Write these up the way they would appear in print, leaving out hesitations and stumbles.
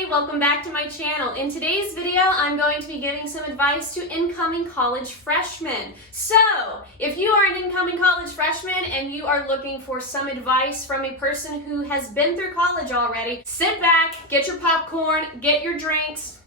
everybody, welcome back to my channel. In today's video, I'm going to be giving some advice to incoming college freshmen. So, if you are an incoming college freshman and you are looking for some advice from a person who has been through college already, sit back, get your popcorn, get your drinks.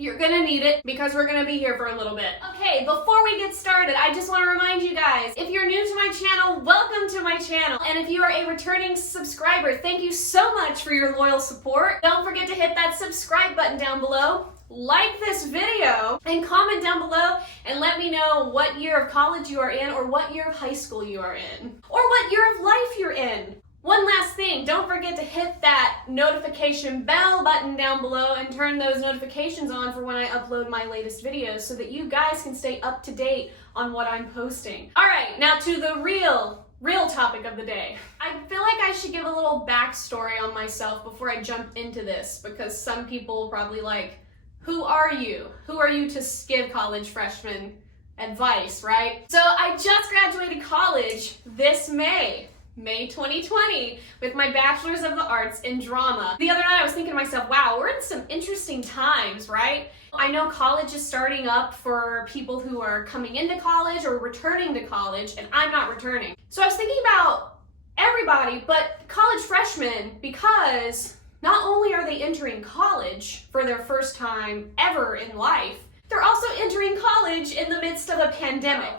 You're gonna need it because we're gonna be here for a little bit. Okay, before we get started, I just wanna remind you guys, if you're new to my channel, welcome to my channel. And if you are a returning subscriber, thank you so much for your loyal support. Don't forget to hit that subscribe button down below, like this video, and comment down below and let me know what year of college you are in or what year of high school you are in, or what year of life you're in. One last thing, don't forget to hit that notification bell button down below and turn those notifications on for when I upload my latest videos so that you guys can stay up to date on what I'm posting. All right, now to the real topic of the day. I feel like I should give a little backstory on myself before I jump into this, because some people are probably like, who are you? Who are you to give college freshmen advice, right? So I just graduated college this May 2020, with my Bachelor's of the Arts in Drama. The other night I was thinking to myself, wow, we're in some interesting times, right? I know college is starting up for people who are coming into college or returning to college, and I'm not returning. So I was thinking about everybody, but college freshmen, because not only are they entering college for their first time ever in life, they're also entering college in the midst of a pandemic.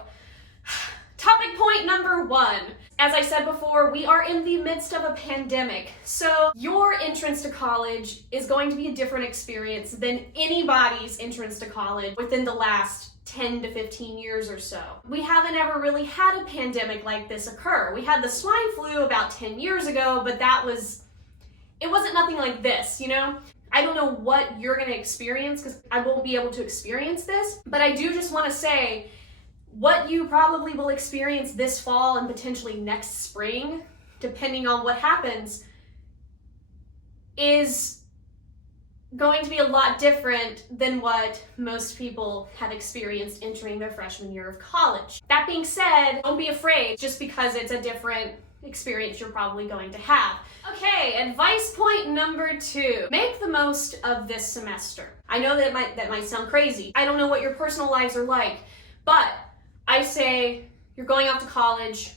Topic point number one. As I said before, we are in the midst of a pandemic. So your entrance to college is going to be a different experience than anybody's entrance to college within the last 10 to 15 years or so. We haven't ever really had a pandemic like this occur. We had the swine flu about 10 years ago, but it wasn't nothing like this, you know? I don't know what you're gonna experience because I won't be able to experience this, but I do just wanna say, what you probably will experience this fall and potentially next spring, depending on what happens, is going to be a lot different than what most people have experienced entering their freshman year of college. That being said, don't be afraid just because it's a different experience you're probably going to have. Okay, advice point number 2. Make the most of this semester. I know that might sound crazy. I don't know what your personal lives are like, but I say you're going off to college,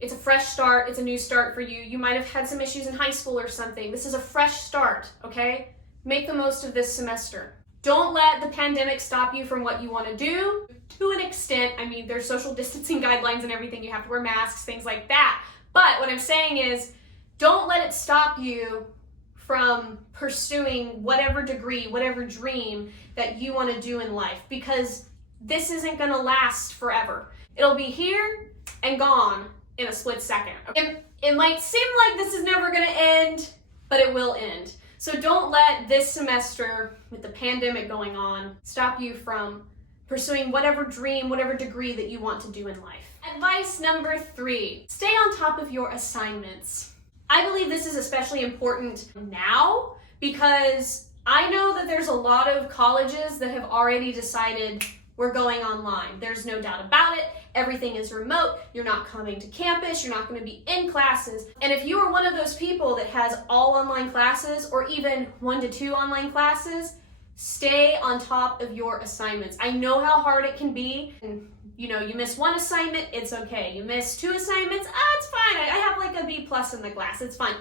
it's a fresh start, it's a new start for you. You might have had some issues in high school or something. This is a fresh start, okay? Make the most of this semester. Don't let the pandemic stop you from what you want to do. To an extent, I mean, there's social distancing guidelines and everything. You have to wear masks, things like that. But what I'm saying is, don't let it stop you from pursuing whatever degree, whatever dream that you want to do in life, because this isn't gonna last forever. It'll be here and gone in a split second. It might seem like this is never gonna end, but it will end. So don't let this semester, with the pandemic going on, stop you from pursuing whatever dream, whatever degree that you want to do in life. Advice number 3, stay on top of your assignments. I believe this is especially important now because I know that there's a lot of colleges that have already decided we're going online. There's no doubt about it. Everything is remote. You're not coming to campus. You're not going to be in classes. And if you are one of those people that has all online classes or even 1 to 2 online classes, stay on top of your assignments. I know how hard it can be. And, you know, you miss 1 assignment, it's okay. You miss 2 assignments, it's fine. I have like a B+ in the class, it's fine.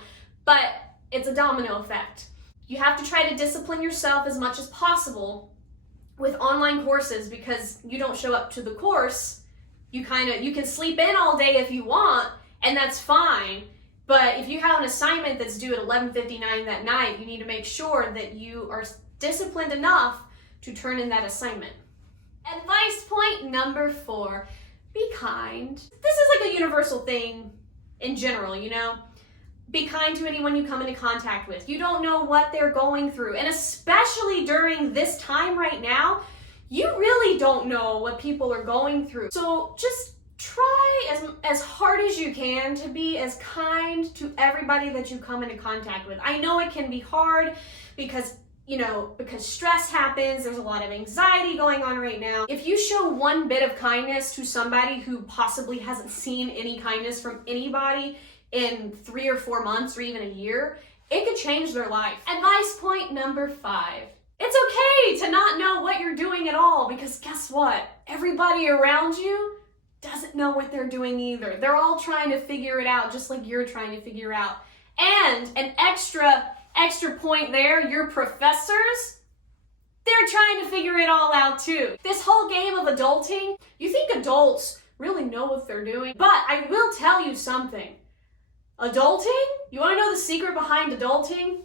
But it's a domino effect. You have to try to discipline yourself as much as possible with online courses, because you don't show up to the course, you can sleep in all day if you want, and that's fine. But if you have an assignment that's due at 11:59 that night, you need to make sure that you are disciplined enough to turn in that assignment. Advice point number 4, be kind. This is like a universal thing in general, you know? Be kind to anyone you come into contact with. You don't know what they're going through. And especially during this time right now, you really don't know what people are going through. So just try as hard as you can to be as kind to everybody that you come into contact with. I know it can be hard because stress happens, there's a lot of anxiety going on right now. If you show one bit of kindness to somebody who possibly hasn't seen any kindness from anybody in 3 or 4 months or even a year, it could change their life. Advice point number 5. It's okay to not know what you're doing at all, because guess what? Everybody around you doesn't know what they're doing either. They're all trying to figure it out, just like you're trying to figure out. And an extra point there, your professors, they're trying to figure it all out too. This whole game of adulting, you think adults really know what they're doing, but I will tell you something. Adulting? You want to know the secret behind adulting?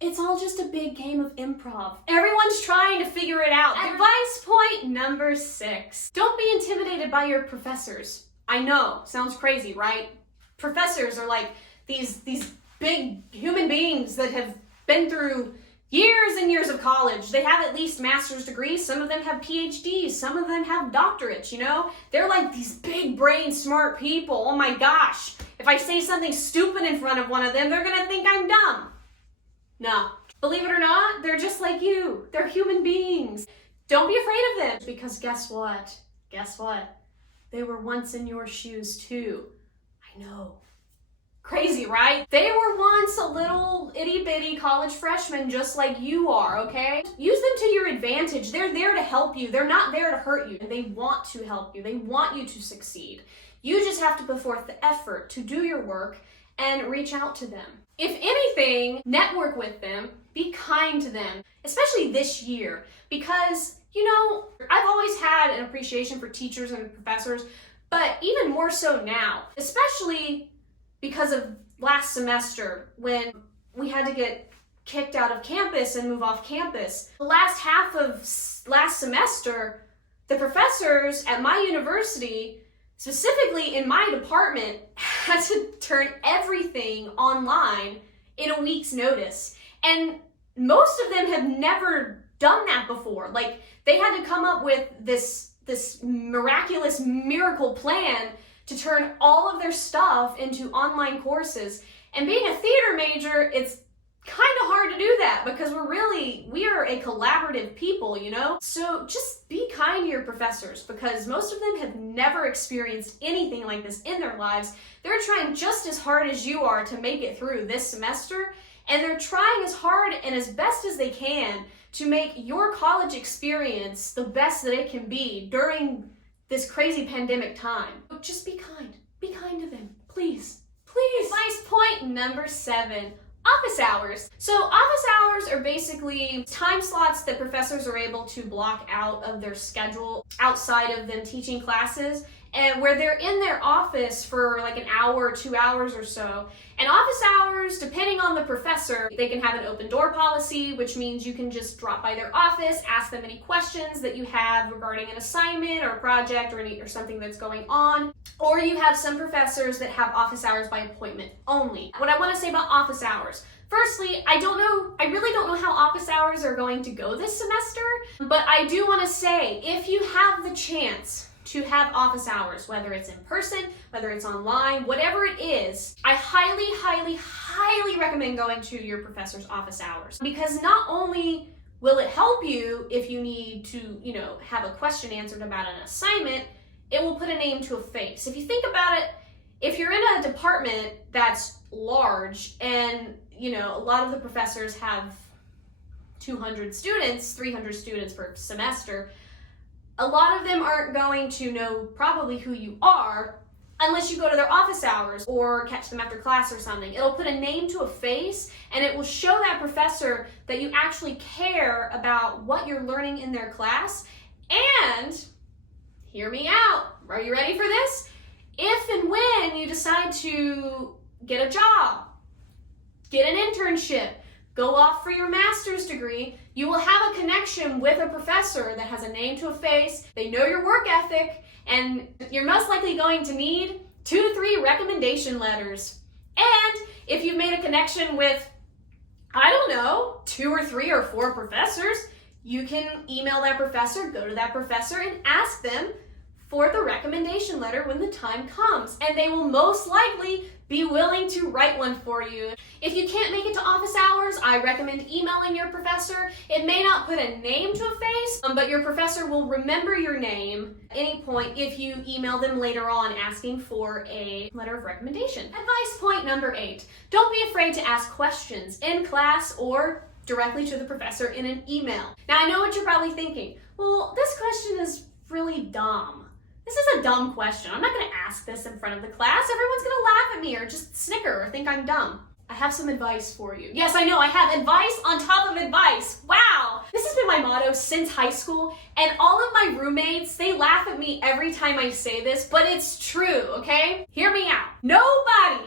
It's all just a big game of improv. Everyone's trying to figure it out. Advice point number 6. Don't be intimidated by your professors. I know, sounds crazy, right? Professors are like these big human beings that have been through years and years of college. They have at least master's degrees. Some of them have PhDs. Some of them have doctorates, you know? They're like these big brain smart people. Oh my gosh. If I say something stupid in front of one of them, they're gonna think I'm dumb. No. Believe it or not, they're just like you. They're human beings. Don't be afraid of them, because guess what? Guess what? They were once in your shoes too. I know. Crazy, right? They were once a little itty-bitty college freshman just like you are, okay? Use them to your advantage. They're there to help you. They're not there to hurt you. And they want to help you. They want you to succeed. You just have to put forth the effort to do your work and reach out to them. If anything, network with them, be kind to them, especially this year, because, you know, I've always had an appreciation for teachers and professors, but even more so now, especially because of last semester when we had to get kicked out of campus and move off campus. The last half of last semester, the professors at my university, specifically in my department, had to turn everything online in a week's notice. And most of them have never done that before. Like, they had to come up with this miraculous miracle plan to turn all of their stuff into online courses. And being a theater major, it's kind of hard to do that because we are a collaborative people, you know? So just be kind to your professors, because most of them have never experienced anything like this in their lives. They're trying just as hard as you are to make it through this semester, and they're trying as hard and as best as they can to make your college experience the best that it can be during this crazy pandemic time. Just be kind. Be kind to them, please. Please. Advice point number 7. Office hours. So office hours are basically time slots that professors are able to block out of their schedule outside of them teaching classes, and where they're in their office for like an hour or 2 hours or so. And office hours, depending on the professor, they can have an open door policy, which means you can just drop by their office, ask them any questions that you have regarding an assignment or a project or something that's going on. Or you have some professors that have office hours by appointment only. What I want to say about office hours. Firstly, I really don't know how office hours are going to go this semester, but I do want to say, if you have the chance to have office hours, whether it's in person, whether it's online, whatever it is, I highly, highly, highly recommend going to your professor's office hours, because not only will it help you if you need to, you know, have a question answered about an assignment, it will put a name to a face. If you think about it, if you're in a department that's large and, you know, a lot of the professors have 200 students, 300 students per semester, a lot of them aren't going to know probably who you are unless you go to their office hours or catch them after class or something. It'll put a name to a face, and it will show that professor that you actually care about what you're learning in their class. And hear me out. Are you ready for this? If and when you decide to get a job, get an internship, go off for your master's degree, you will have a connection with a professor that has a name to a face. They know your work ethic, and you're most likely going to need 2 to 3 recommendation letters. And if you've made a connection with, I don't know, 2 or 3 or 4 professors, you can email that professor, go to that professor, and ask them for the recommendation letter when the time comes. And they will most likely be willing to write one for you. If you can't make it to office hours, I recommend emailing your professor. It may not put a name to a face, but your professor will remember your name at any point if you email them later on asking for a letter of recommendation. Advice point number 8. Don't be afraid to ask questions in class or directly to the professor in an email. Now, I know what you're probably thinking. Well, this question is really dumb. This is a dumb question. I'm not going to ask this in front of the class. Everyone's going to laugh at me or just snicker or think I'm dumb. I have some advice for you. Yes, I know, I have advice on top of advice. Wow! This has been my motto since high school, and all of my roommates, they laugh at me every time I say this, but it's true, okay? Hear me out. Nobody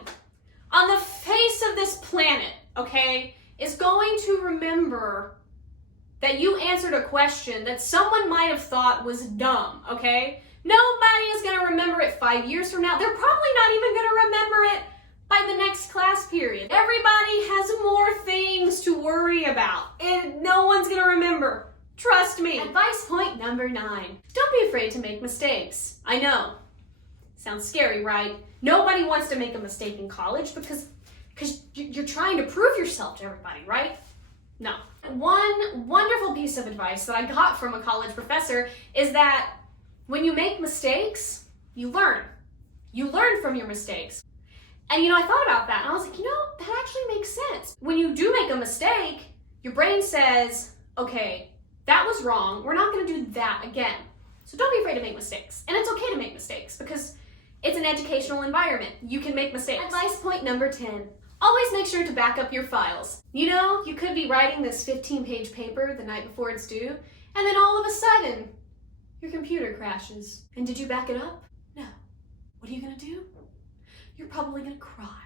on the face of this planet, okay, is going to remember that you answered a question that someone might have thought was dumb, okay? Nobody is going to remember it 5 years from now. They're probably not even going to remember it by the next class period. Everybody has more things to worry about, and no one's going to remember. Trust me. Advice point number 9. Don't be afraid to make mistakes. I know. Sounds scary, right? Nobody wants to make a mistake in college because you're trying to prove yourself to everybody, right? No. One wonderful piece of advice that I got from a college professor is that when you make mistakes, you learn. You learn from your mistakes. And I thought about that and I was like, that actually makes sense. When you do make a mistake, your brain says, okay, that was wrong. We're not going to do that again. So don't be afraid to make mistakes. And it's okay to make mistakes because it's an educational environment. You can make mistakes. Advice point number 10. Always make sure to back up your files. You could be writing this 15-page paper the night before it's due, and then all of a sudden, your computer crashes. And did you back it up? No. What are you gonna do? You're probably gonna cry.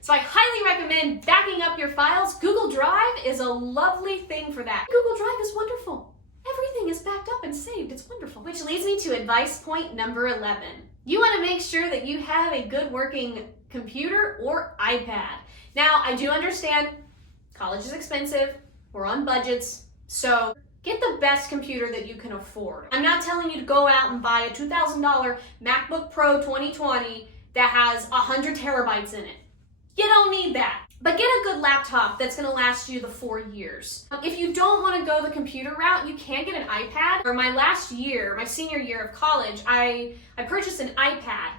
So I highly recommend backing up your files. Google Drive is a lovely thing for that. Google Drive is wonderful. Everything is backed up and saved. It's wonderful. Which leads me to advice point number 11. You want to make sure that you have a good working computer or iPad. Now, I do understand college is expensive. We're on budgets. So get the best computer that you can afford. I'm not telling you to go out and buy a $2,000 MacBook Pro 2020 that has 100 terabytes in it. You don't need that. But get a good laptop that's going to last you the 4 years. If you don't want to go the computer route, you can get an iPad. For my last year, my senior year of college, I purchased an iPad.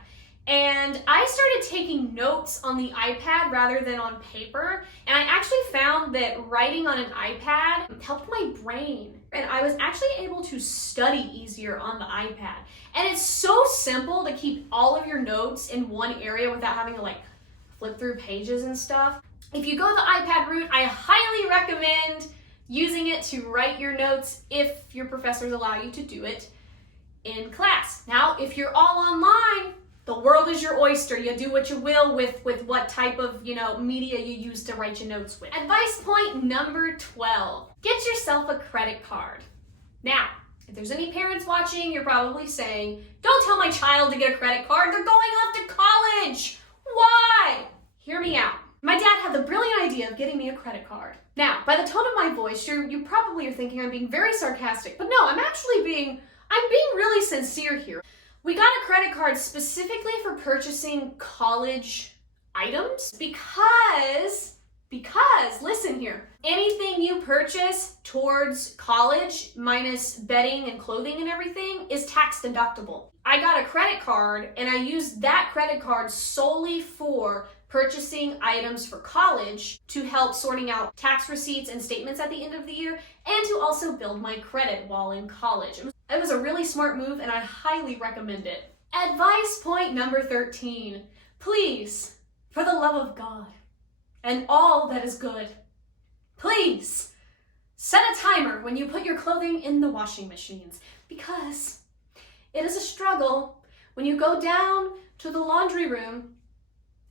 And I started taking notes on the iPad rather than on paper. And I actually found that writing on an iPad helped my brain. And I was actually able to study easier on the iPad. And it's so simple to keep all of your notes in one area without having to flip through pages and stuff. If you go the iPad route, I highly recommend using it to write your notes if your professors allow you to do it in class. Now, if you're all online, the world is your oyster. You do what you will with what type of, media you use to write your notes with. Advice point number 12. Get yourself a credit card. Now, if there's any parents watching, you're probably saying, don't tell my child to get a credit card. They're going off to college. Why? Hear me out. My dad had the brilliant idea of getting me a credit card. Now, by the tone of my voice, you probably are thinking I'm being very sarcastic, but no, I'm being really sincere here. We got a credit card specifically for purchasing college items because, listen here, anything you purchase towards college minus bedding and clothing and everything is tax deductible. I got a credit card and I used that credit card solely for purchasing items for college to help sorting out tax receipts and statements at the end of the year and to also build my credit while in college. It was a really smart move and I highly recommend it. Advice point number 13. Please, for the love of God and all that is good, please set a timer when you put your clothing in the washing machines because it is a struggle when you go down to the laundry room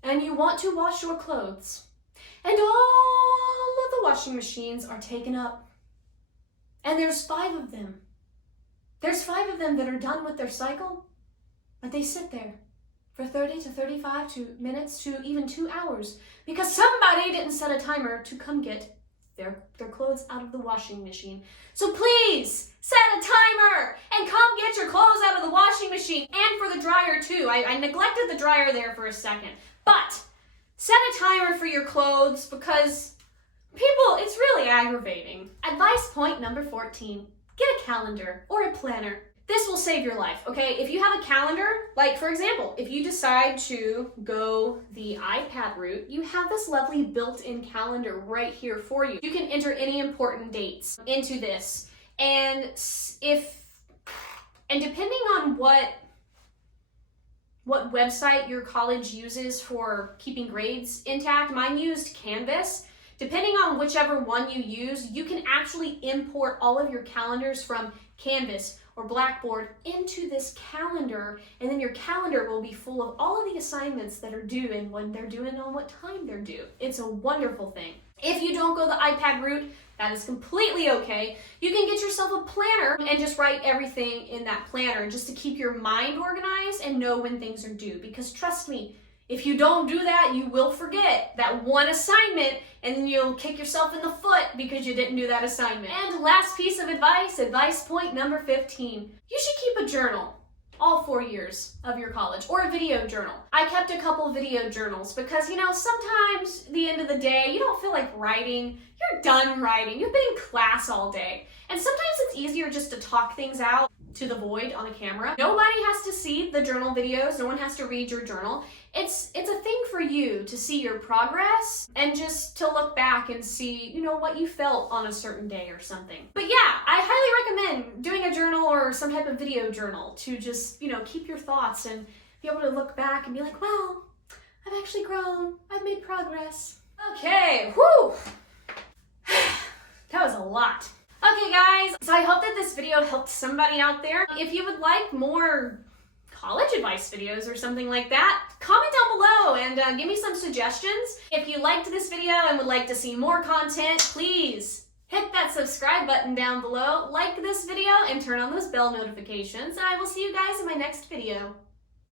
and you want to wash your clothes and all of the washing machines are taken up and there's 5 of them. There's 5 of them that are done with their cycle, but they sit there for 30 to 35 minutes to even 2 hours because somebody didn't set a timer to come get their clothes out of the washing machine. So please set a timer and come get your clothes out of the washing machine and for the dryer too. I neglected the dryer there for a second, but set a timer for your clothes because People, it's really aggravating. Advice point number 14. Get a calendar or a planner. This will save your life, okay? If you have a calendar, like for example, if you decide to go the iPad route, you have this lovely built-in calendar right here for you. You can enter any important dates into this. And depending on what website your college uses for keeping grades intact, mine used Canvas. Depending on whichever one you use, you can actually import all of your calendars from Canvas or Blackboard into this calendar, and then your calendar will be full of all of the assignments that are due and when they're due and on what time they're due. It's a wonderful thing. If you don't go the iPad route, that is completely okay. You can get yourself a planner and just write everything in that planner just to keep your mind organized and know when things are due. Because trust me, if you don't do that, you will forget that one assignment and then you'll kick yourself in the foot because you didn't do that assignment. And last piece of advice point number 15. You should keep a journal all 4 years of your college, or a video journal. I kept a couple video journals because, sometimes at the end of the day, you don't feel like writing. You're done writing. You've been in class all day. And sometimes it's easier just to talk things out to the void on a camera. Nobody has to see the journal videos. No one has to read your journal. It's a thing for you to see your progress and just to look back and see, what you felt on a certain day or something. But yeah, I highly recommend doing a journal or some type of video journal to just, keep your thoughts and be able to look back and be like, well, I've actually grown. I've made progress. Okay, whew. That was a lot. Okay guys, so I hope that this video helped somebody out there. If you would like more college advice videos or something like that, comment down below and give me some suggestions. If you liked this video and would like to see more content, please hit that subscribe button down below, like this video, and turn on those bell notifications. And I will see you guys in my next video.